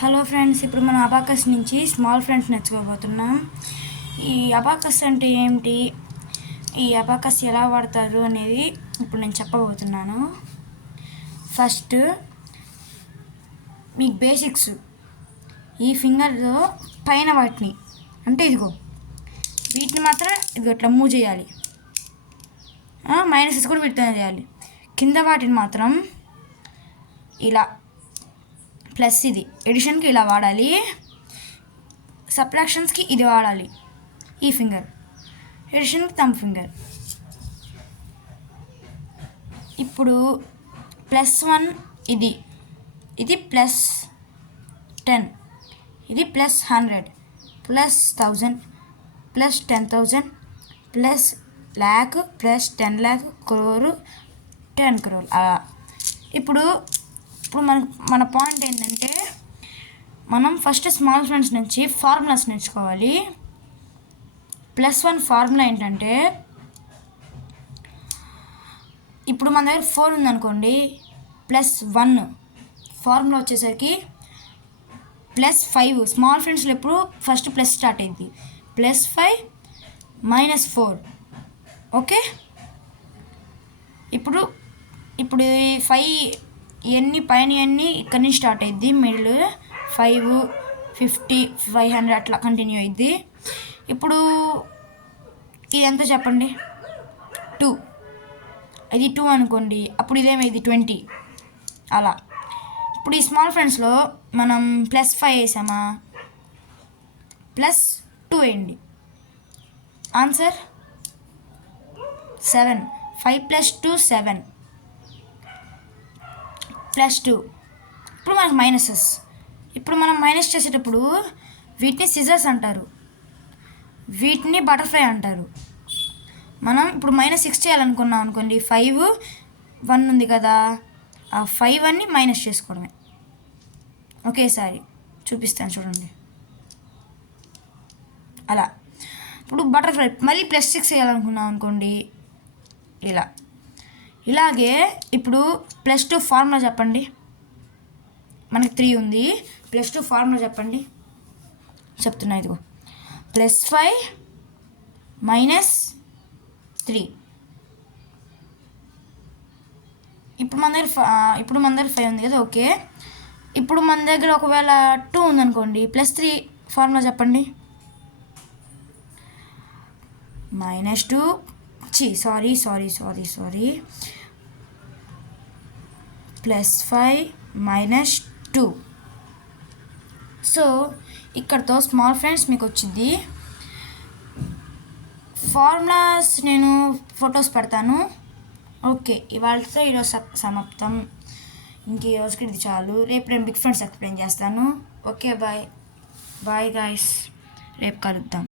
Hello friends, ఇప్పుడు మనం abacus నుంచి స్మాల్ ఫ్రెండ్స్ నేర్చుకోబోతున్నాం. ఈ అబాకస్ అంటే ఏమిటి, ఈ అబాకస్ ఎలా వాడతారు అనేది ఇప్పుడు నేను చెప్పబోతున్నాను. ఫస్ట్ మీకు బేసిక్స్, ఈ ఫింగర్లో పైన వాటిని అంటే వీటిని మాత్రం ఇట్లా మూవ్ చేయాలి. మైనసెస్ కూడా వీటితోనే చేయాలి. కింద వాటిని మాత్రం ఇలా ప్లస్, ఇది ఎడిషన్కి ఇలా వాడాలి, సబ్ట్రాక్షన్స్కి ఇది వాడాలి. ఈ ఫింగర్ ఎడిషన్కి థంబ్ ఫింగర్. ఇప్పుడు +1 ఇది +10, ఇది +100, +1000, +10,000, +1,00,000, +10,00,000, crore, 10 crore అలా. ఇప్పుడు మన పాయింట్ ఏంటంటే, మనం ఫస్ట్ స్మాల్ ఫ్రెండ్స్ నుంచి ఫార్ములాస్ నేర్చుకోవాలి. +1 ఫార్ములా ఏంటంటే, ఇప్పుడు మన దగ్గర 4 ఉందనుకోండి, +1 ఫార్ములా వచ్చేసరికి +5. స్మాల్ ఫ్రెండ్స్లో ఎప్పుడు ఫస్ట్ ప్లస్ స్టార్ట్ అయింది. +5 -4. ఓకే. ఇప్పుడు ఈ 5 ఇవన్నీ పైన ఇవన్నీ ఇక్కడి నుంచి స్టార్ట్ అయ్యిద్ది. మిడిల్ 5, 50, 500 అట్లా కంటిన్యూ అయ్యిద్ది. ఇప్పుడు ఇది ఎంత చెప్పండి, 2. ఇది 2 అనుకోండి, అప్పుడు ఇదేమైంది 20 అలా. ఇప్పుడు ఈ స్మాల్ ఫ్రెండ్స్లో మనం +5 వేసామా, +2 వేయండి. ఆన్సర్ 7. 5 + 2 7 +2. ఇప్పుడు మనకు మైనసెస్. ఇప్పుడు మనం మైనస్ చేసేటప్పుడు వీటిని సిజర్స్ అంటారు, వీటిని బటర్ఫ్లై అంటారు. మనం ఇప్పుడు -6 చేయాలనుకున్నాం అనుకోండి, 5, 1 ఉంది కదా, ఆ 5 అన్ని మైనస్ చేసుకోవడమే. ఒకేసారి చూపిస్తాను చూడండి అలా. ఇప్పుడు బటర్ఫ్లై మళ్ళీ +6 చేయాలనుకున్నాం అనుకోండి, ఇలాగే. ఇప్పుడు +2 ఫార్ములా చెప్పండి. మనకి 3 ఉంది, +2 ఫార్ములా చెప్పండి. చెప్తున్నా, +5 -3. ఇప్పుడు మన దగ్గర 5 ఉంది కదా, ఓకే. ఇప్పుడు మన దగ్గర ఒకవేళ 2 ఉందనుకోండి, +3 ఫార్ములా చెప్పండి. -2 సారీ +5 -2. సో ఇక్కడతో స్మాల్ ఫ్రెండ్స్ మీకు వచ్చింది. ఫార్ములాస్ నేను ఫొటోస్ పెడతాను. ఓకే, ఇవాళతో ఈరోజు సమాప్తం. ఇంక ఈ రోజుకి ఇది చాలు. రేపు నేను బిగ్ ఫ్రెండ్స్ ఎక్స్ప్లెయిన్ చేస్తాను. ఓకే, బాయ్ గాయ్స్, రేపు కలుద్దాం.